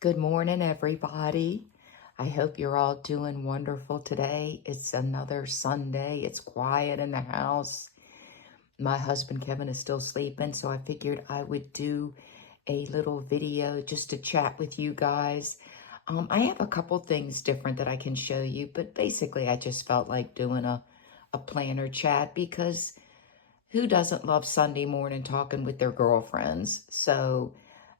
Good morning, everybody. I hope you're all doing wonderful today. It's another Sunday. It's quiet in the house. My husband, Kevin, is still sleeping, so I figured I would do a little video just to chat with you guys. I have a couple things different that I can show you, but basically I just felt like doing a planner chat because who doesn't love Sunday morning talking with their girlfriends? So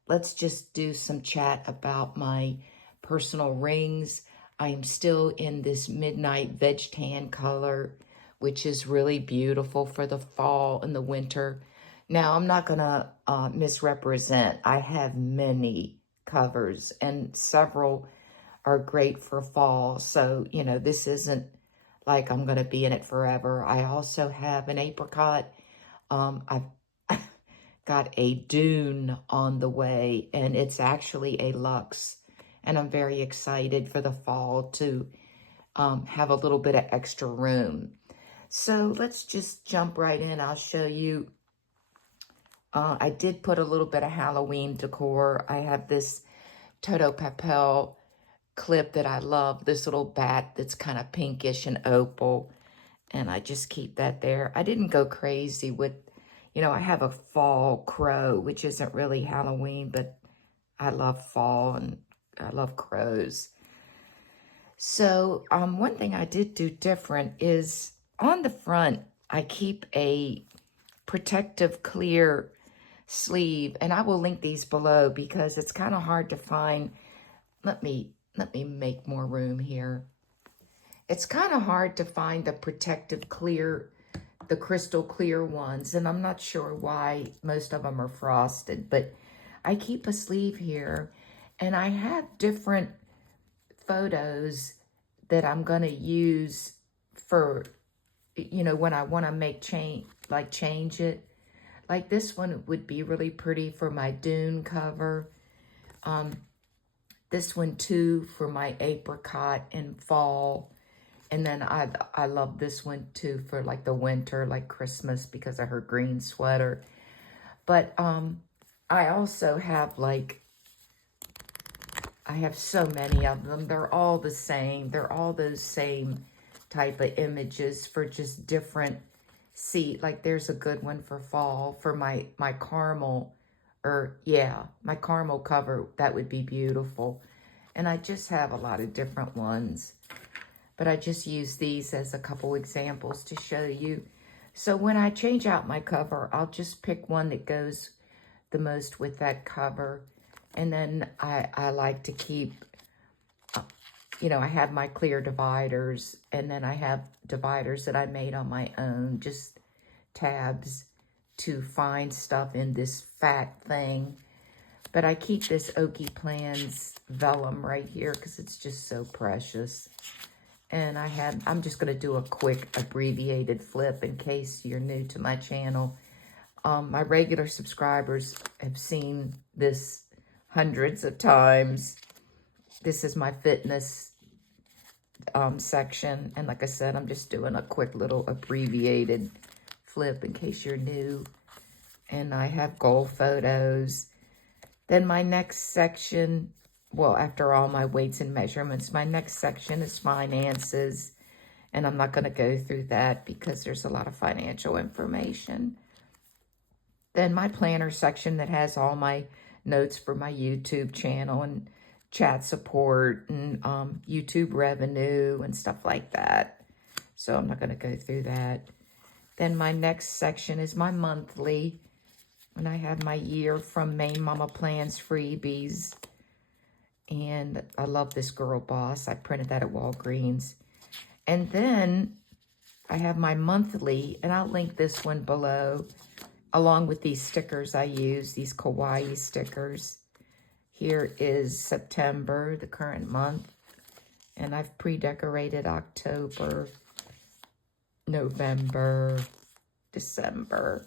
let's just do some chat about my personal rings. I'm still in this midnight veg tan color, which is really beautiful for the fall and the winter. Now, I'm not going to misrepresent. I have many covers and several are great for fall. So, this isn't like I'm going to be in it forever. I also have an apricot. I've got a dune on the way, and it's actually a luxe. And I'm very excited for the fall to have a little bit of extra room. So let's just jump right in. I'll show you. I did put a little bit of Halloween decor. I have this Todo Papel clip that I love, this little bat that's kind of pinkish and opal. And I just keep that there. I didn't go crazy with, I have a fall crow, which isn't really Halloween, but I love fall and I love crows. So one thing I did do different is on the front, I keep a protective clear sleeve, and I will link these below because it's kind of hard to find. Let me make more room here. It's kind of hard to find the protective clear, the crystal clear ones, and I'm not sure why most of them are frosted, but I keep a sleeve here, and I have different photos that I'm going to use for, when I want to make change it. Like this one would be really pretty for my dune cover. This one too for my apricot in fall. And then I love this one too for like the winter, like Christmas, because of her green sweater. But I also have I have so many of them. They're all the same. They're all those same type of images for just different like there's a good one for fall for my caramel, my caramel cover. That would be beautiful. And I just have a lot of different ones. But I just use these as a couple examples to show you. So when I change out my cover, I'll just pick one that goes the most with that cover. And then I like to keep, I have my clear dividers, and then I have dividers that I made on my own, just tabs to find stuff in this fat thing. But I keep this Oaky Plans vellum right here because it's just so precious. And I'm just going to do a quick abbreviated flip in case you're new to my channel. My regular subscribers have seen this hundreds of times. This is my fitness section. And like I said, I'm just doing a quick little abbreviated flip in case you're new. And I have goal photos. Then my next section, well, after all my weights and measurements, my next section is finances. And I'm not going to go through that because there's a lot of financial information. Then my planner section that has all my notes for my YouTube channel and chat support and YouTube revenue and stuff like that. So I'm not going to go through that. Then my next section is my monthly. And I have my year from Main Mama Plans freebies. And I love this Girl Boss. I printed that at Walgreens. And then I have my monthly, and I'll link this one below, along with these stickers I use, these Kawaii stickers. Here is September, the current month. And I've pre-decorated October, November, December.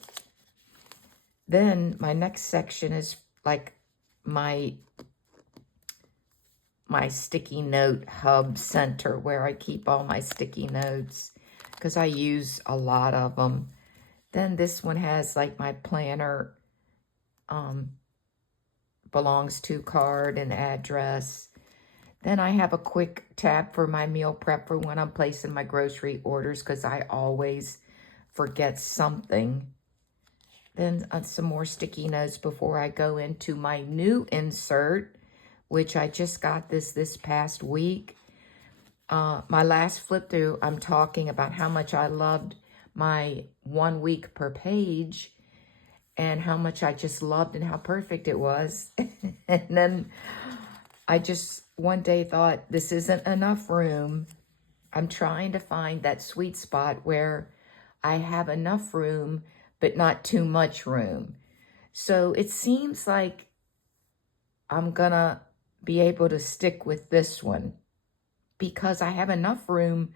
Then my next section is like my sticky note hub center where I keep all my sticky notes because I use a lot of them. Then this one has like my planner belongs to card and address. Then I have a quick tab for my meal prep for when I'm placing my grocery orders because I always forget something. Then some more sticky notes before I go into my new insert, which I just got this past week. My last flip through, I'm talking about how much I loved my 1 week per page and how much I just loved and how perfect it was. And then I just one day thought, this isn't enough room. I'm trying to find that sweet spot where I have enough room, but not too much room. So it seems like I'm gonna be able to stick with this one because I have enough room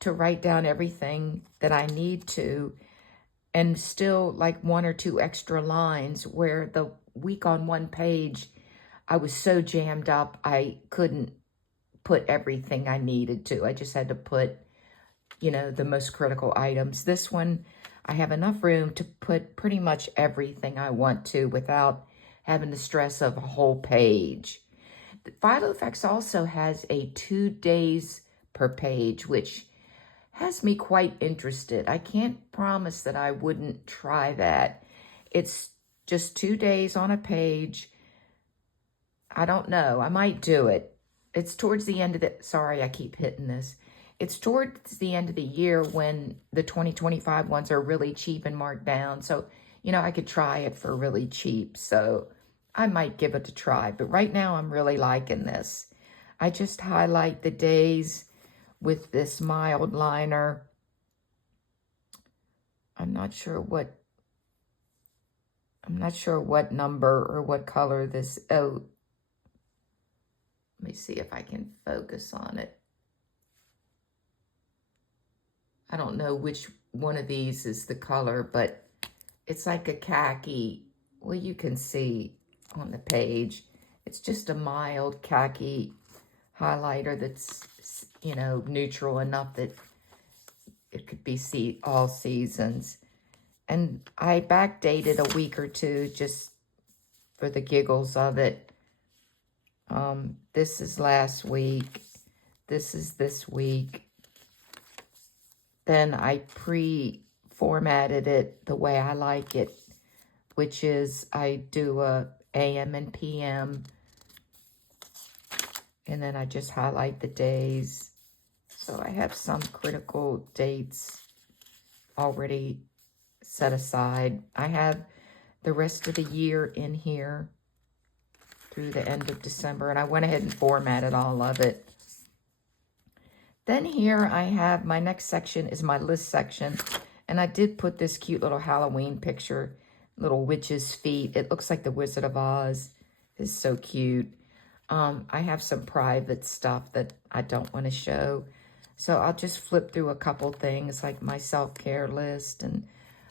to write down everything that I need to, and still like 1 or 2 extra lines where the week on 1 page, I was so jammed up, I couldn't put everything I needed to. I just had to put, you know, the most critical items. This one, I have enough room to put pretty much everything I want to without having the stress of a whole page. Filofax also has a 2 days per page, which has me quite interested. I can't promise that I wouldn't try that. It's just 2 days on a page. I don't know. I might do it. It's towards the end of the... Sorry, I keep hitting this. It's towards the end of the year when the 2025 ones are really cheap and marked down. So, you know, I could try it for really cheap. So I might give it a try. But right now, I'm really liking this. I just highlight the days with this mild liner. I'm not sure what number or what color this... Oh, let me see if I can focus on it. I don't know which one of these is the color, but it's like a khaki. Well, you can see on the page. It's just a mild khaki highlighter that's, you know, neutral enough that it could be all seasons. And I backdated a week or two just for the giggles of it. This is last week. This is this week. Then I pre-formatted it the way I like it, which is I do a AM and PM. And then I just highlight the days. So I have some critical dates already set aside. I have the rest of the year in here through the end of December, and I went ahead and formatted all of it. Then here I have my next section is my list section, and I did put this cute little Halloween picture, little witch's feet. It looks like the Wizard of Oz. It's so cute. I have some private stuff that I don't want to show, so I'll just flip through a couple things like my self-care list, and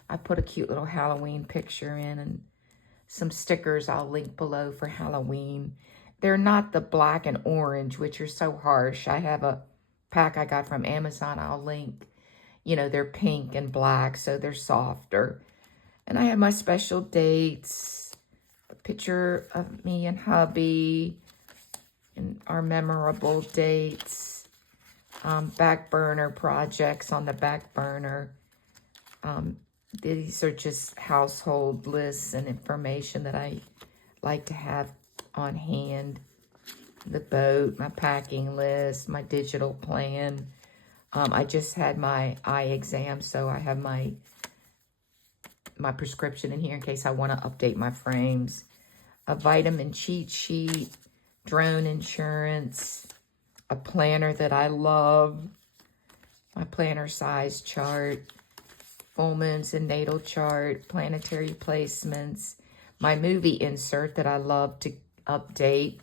I put a cute little Halloween picture in, and some stickers I'll link below for Halloween. They're not the black and orange, which are so harsh. I have a pack I got from Amazon. I'll link. You know, they're pink and black, so they're softer. And I have my special dates, a picture of me and hubby, and our memorable dates, back burner projects on the back burner. These are just household lists and information that I like to have on hand. The boat, my packing list, my digital plan. I just had my eye exam, so I have my prescription in here in case I want to update my frames. A vitamin cheat sheet, drone insurance, a planner that I love, my planner size chart, full moons and natal chart, planetary placements, my movie insert that I love to update.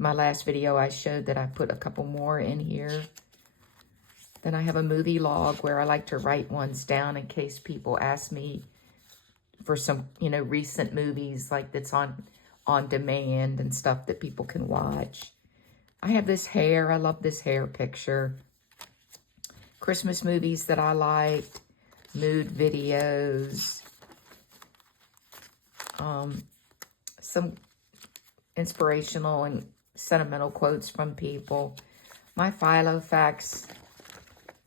My last video I showed that I put a couple more in here. Then I have a movie log where I like to write ones down in case people ask me for some, you know, recent movies like that's on demand and stuff that people can watch. I have this hair. I love this hair picture. Christmas movies that I liked, mood videos, some inspirational and sentimental quotes from people. My Filofax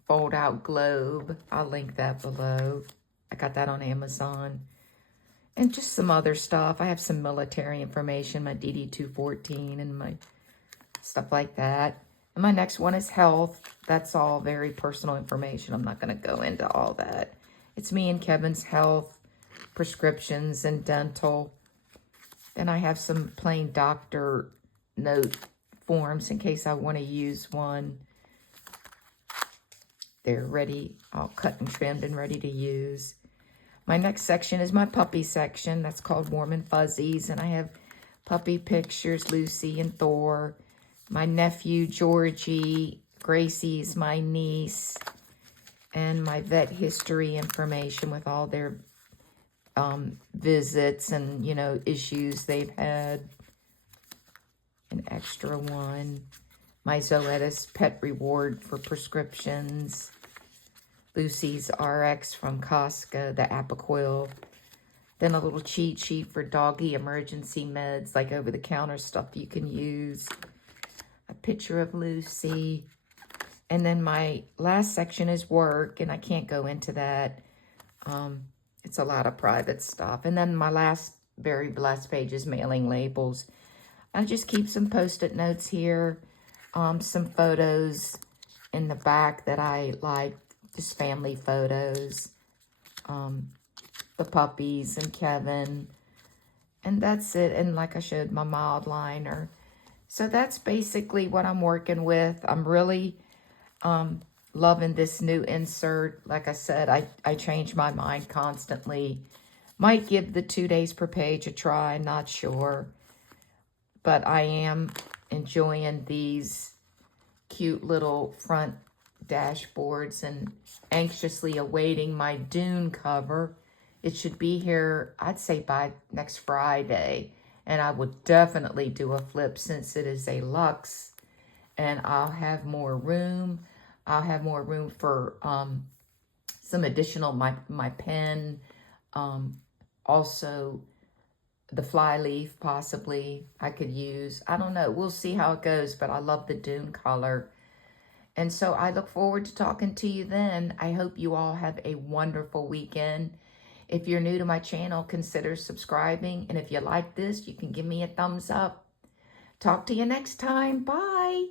fold-out globe. I'll link that below. I got that on Amazon. And just some other stuff. I have some military information, my DD-214 and my stuff like that. And my next one is health. That's all very personal information. I'm not going to go into all that. It's me and Kevin's health, prescriptions, and dental. Then I have some plain doctor note forms in case I want to use one. They're ready, all cut and trimmed and ready to use. My next section is my puppy section. That's called Warm and Fuzzies. And I have puppy pictures, Lucy and Thor. My nephew, Georgie. Gracie's my niece. And my vet history information with all their visits and, you know, issues they've had. An extra one. My Zoetis pet reward for prescriptions. Lucy's RX from Costco, the Apoquil. Then a little cheat sheet for doggy emergency meds, like over-the-counter stuff you can use. A picture of Lucy. And then my last section is work, and I can't go into that. It's a lot of private stuff. And then my last very blessed page is mailing labels. I just keep some Post-it notes here. Some photos in the back that I like, just family photos, the puppies and Kevin, and that's it. And like I showed, my mild liner. So that's basically what I'm working with. I'm really loving this new insert. Like I said, I change my mind constantly. Might give the 2 days per page a try, not sure. But I am enjoying these cute little front dashboards and anxiously awaiting my Dune cover. It should be here, I'd say, by next Friday. And I would definitely do a flip since it is a luxe. And I'll have more room. I'll have more room for some additional, my pen. Also, the fly leaf possibly I could use. I don't know. We'll see how it goes, but I love the Dune color. And so I look forward to talking to you then. I hope you all have a wonderful weekend. If you're new to my channel, consider subscribing. And if you like this, you can give me a thumbs up. Talk to you next time. Bye.